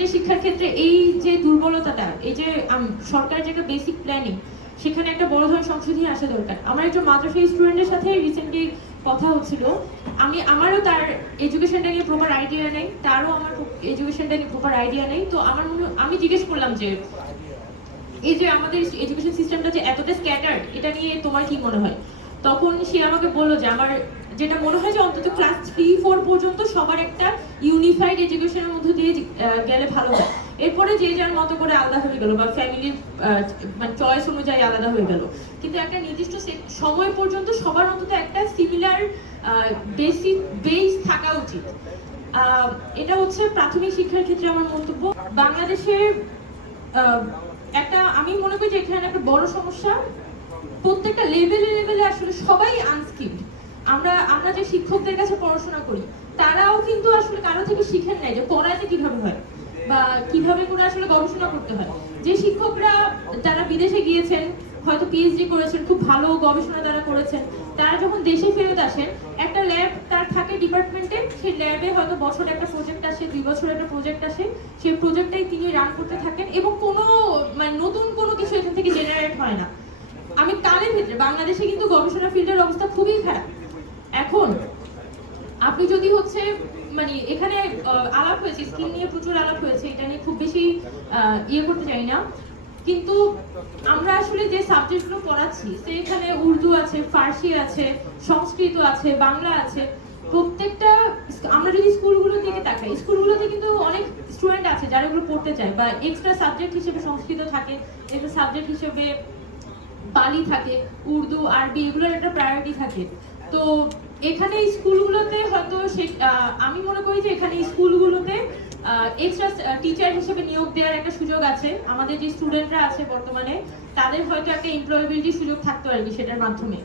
যে শিক্ষার ক্ষেত্রে এই যে দুর্বলতাটা, এই যে সরকারের যে একটা বেসিক প্ল্যানিং, সেখানে একটা বড় ধরনের সংশোধনী আসা দরকার। আমার একজন মাদ্রাসা স্টুডেন্টের সাথে রিসেন্টলি কথা হচ্ছিল, আমারও তার এডুকেশনটা নিয়ে প্রপার আইডিয়া নেই, তারও আমার এডুকেশনটা নিয়ে প্রপার আইডিয়া নেই। তো আমি জিজ্ঞেস করলাম যে এই যে আমাদের এডুকেশন সিস্টেমটা যে এতটা স্ক্যাটার্ড, এটা নিয়ে তোমার কি মনে হয়? তখন সে আমাকে বললো যে আমার যেটা মনে হয় যে অন্তত ক্লাস 3-4 পর্যন্ত সবার একটা ইউনিফাইড এডুকেশনের মধ্যে দিয়ে গেলে ভালো হয়। এরপরে যে যার মতো করে আলাদা হয়ে গেল বা ফ্যামিলির মানে চয়েস অনুযায়ী আলাদা হয়ে গেল, কিন্তু একটা নির্দিষ্ট সময় পর্যন্ত সবার অন্তত একটা সিমিলার বেসিক বেস থাকা উচিত। এটা হচ্ছে প্রাথমিক শিক্ষার ক্ষেত্রে আমার মন্তব্য। বাংলাদেশের একটা আমি মনে করি যে এখানে একটা বড় সমস্যা, প্রত্যেকটা লেভেলে আসলে সবাই আনস্কিলড। আমরা যে শিক্ষকদের কাছে পড়াশোনা করি, তারাও কিন্তু আসলে কারো থেকে শিখেন নাই যে পড়াতে কিভাবে হয় বা কিভাবে করে আসলে গবেষণা করতে হয়। যে শিক্ষকরা যারা বিদেশে গিয়েছেন, হয়তো পিএইচডি করেছেন, খুব ভালো গবেষণা তারা করেছেন, তারা যখন দেশে ফেরত আসেন, একটা ল্যাব তার থাকে ডিপার্টমেন্টে, সেই ল্যাবে হয়তো বছরে একটা প্রজেক্ট আসে, 2 বছরে একটা প্রজেক্ট আসে, সেই প্রজেক্টটাই তিনি রান করতে থাকেন এবং কোনো মানে নতুন কোনো কিছু এখান থেকে জেনারেট হয় না। আমি কালের ক্ষেত্রে বাংলাদেশে কিন্তু গবেষণা ফিল্ডের অবস্থা খুবই খারাপ। এখন আপনি যদি হচ্ছে মানে এখানে আলাপ হয়েছে, স্কিল নিয়ে প্রচুর আলাপ হয়েছে, এটা নিয়ে খুব বেশি ইয়ে করতে চাই না, কিন্তু আমরা আসলে যে সাবজেক্টগুলো পড়াচ্ছি সেখানে উর্দু আছে, ফার্সি আছে, সংস্কৃত আছে, বাংলা আছে। প্রত্যেকটা আমরা যদি স্কুলগুলোর দিকে তাকাই, স্কুলগুলোতে কিন্তু অনেক স্টুডেন্ট আছে যারা এগুলো পড়তে চায়, বা এক্সট্রা সাবজেক্ট হিসেবে সংস্কৃত থাকে, এক্সট্রা সাবজেক্ট হিসেবে পালি থাকে, উর্দু, আরবি, এগুলোর একটা প্রায়োরিটি থাকে। তো এখানে স্কুলগুলোতে হয়তো আমি মনে করি যে এখানে স্কুলগুলোতে এক্সট্রা টিচার হিসেবে নিয়োগ দেওয়ার একটা সুযোগ আছে। আমাদের যে স্টুডেন্টরা আছে বর্তমানে, তাদের হয়তো একটা এমপ্লয়াবিলিটি সুযোগ থাকতো আর কি সেটার মাধ্যমে।